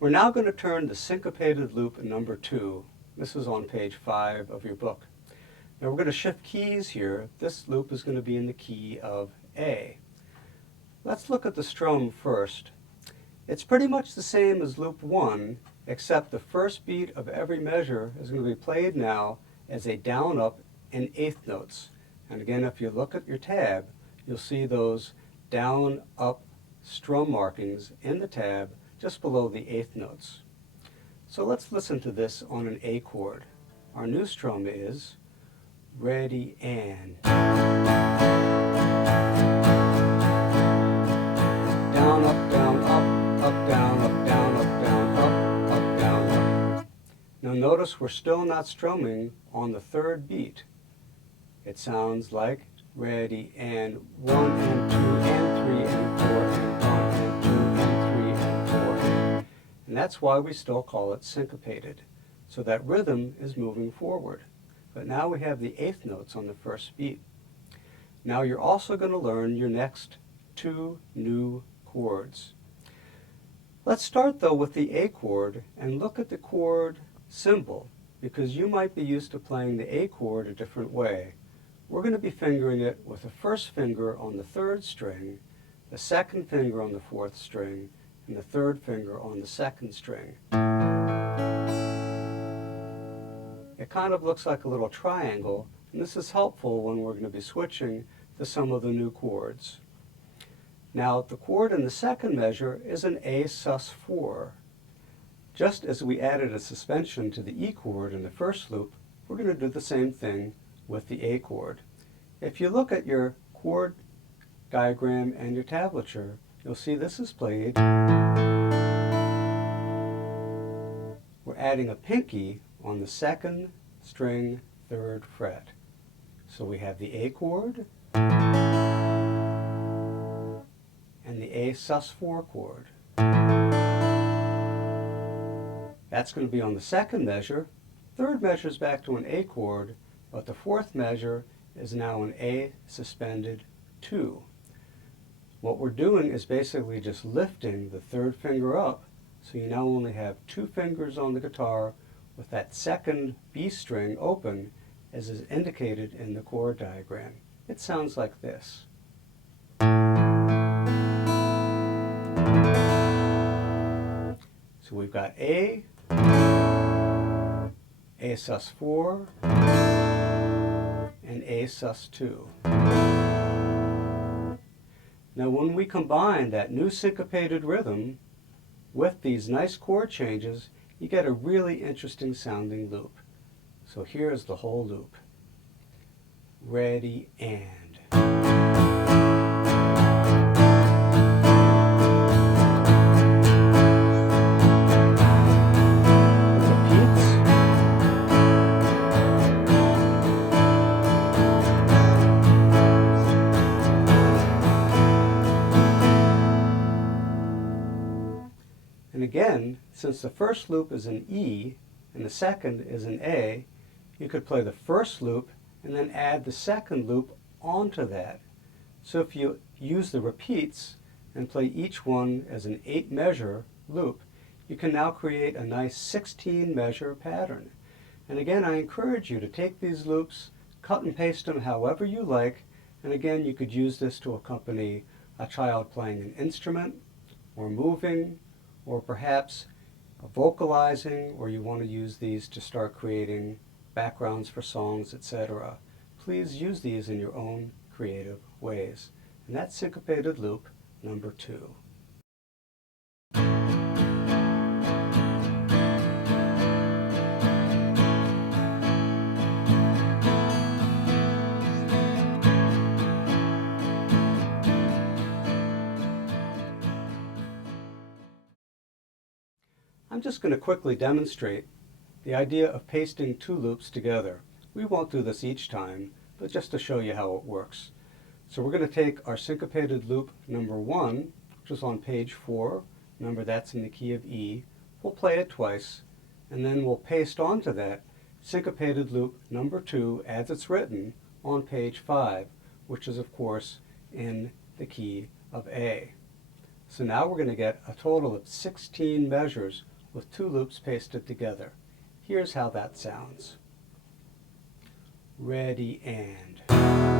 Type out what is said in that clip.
We're now going to turn to Syncopated Loop number 2. This is on page 5 of your book. Now we're going to shift keys here. This loop is going to be in the key of A. Let's look at the strum first. It's pretty much the same as loop 1, except the first beat of every measure is going to be played now as a down-up in eighth notes. And again, if you look at your tab, you'll see those down-up strum markings in the tab just below the eighth notes. So let's listen to this on an A chord. Our new strum is ready and down, up, down, up, down, up, down, up, down, up, down, up. Now notice we're still not strumming on the third beat. It sounds like ready and 1 and 2 and 3 and 4 and 1 and 2 and 3 and 4. And that's why we still call it syncopated. So that rhythm is moving forward. But now we have the eighth notes on the first beat. Now you're also going to learn your next two new chords. Let's start though with the A chord and look at the chord symbol, because you might be used to playing the A chord a different way. We're going to be fingering it with the first finger on the third string, the second finger on the fourth string, and the third finger on the second string. It kind of looks like a little triangle, and this is helpful when we're going to be switching to some of the new chords. Now, the chord in the second measure is an A sus4. Just as we added a suspension to the E chord in the first loop, we're going to do the same thing with the A chord. If you look at your chord diagram and your tablature, you'll see this is played. We're adding a pinky on the second string, third fret. So we have the A chord and the A sus4 chord. That's going to be on the second measure. Third measure is back to an A chord, but the fourth measure is now an A suspended 2. What we're doing is basically just lifting the third finger up, so you now only have two fingers on the guitar with that second B string open, as is indicated in the chord diagram. It sounds like this. So we've got A sus4, and A sus2. Now when we combine that new syncopated rhythm with these nice chord changes, you get a really interesting sounding loop. So here's the whole loop. Ready and. And again, since the first loop is an E and the second is an A, you could play the first loop and then add the second loop onto that. So if you use the repeats and play each one as an 8-measure loop, you can now create a nice 16-measure pattern. And again, I encourage you to take these loops, cut and paste them however you like, and again, you could use this to accompany a child playing an instrument, or moving, or perhaps vocalizing, or you want to use these to start creating backgrounds for songs, etc. Please use these in your own creative ways. And that's Syncopated Loop number 2. I'm just going to quickly demonstrate the idea of pasting two loops together. We won't do this each time, but just to show you how it works. So we're going to take our syncopated loop number 1, which is on page 4. Remember, that's in the key of E. We'll play it twice, and then we'll paste onto that syncopated loop number 2 as it's written on page 5, which is of course in the key of A. So now we're going to get a total of 16 measures with 2 loops pasted together. Here's how that sounds. Ready and...